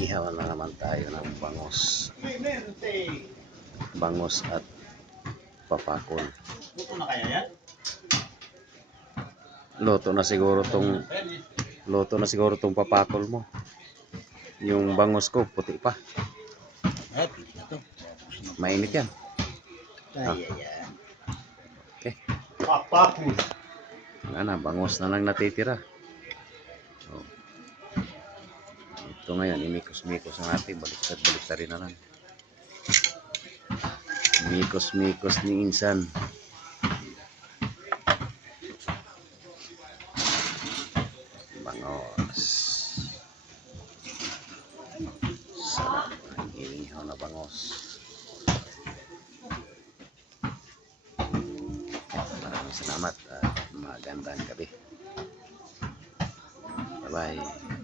Iihaw na naman tayo ng bangos. Bangos at papakol. Luto na kaya yan? Luto na siguro tong papakol mo. Yung bangos ko puti pa. Ay, pili na to. Mainit yan. Kaya yan. Okay. Papakul. Wala na, bangos na lang natitira. So, ito ngayon, imikos-mikos natin. Baliktad rin na lang. Mikos-mikos ni Insan. Bangos. Sarap. Inihaw na bangos. Maraming salamat at magandang gabi. Bye-bye.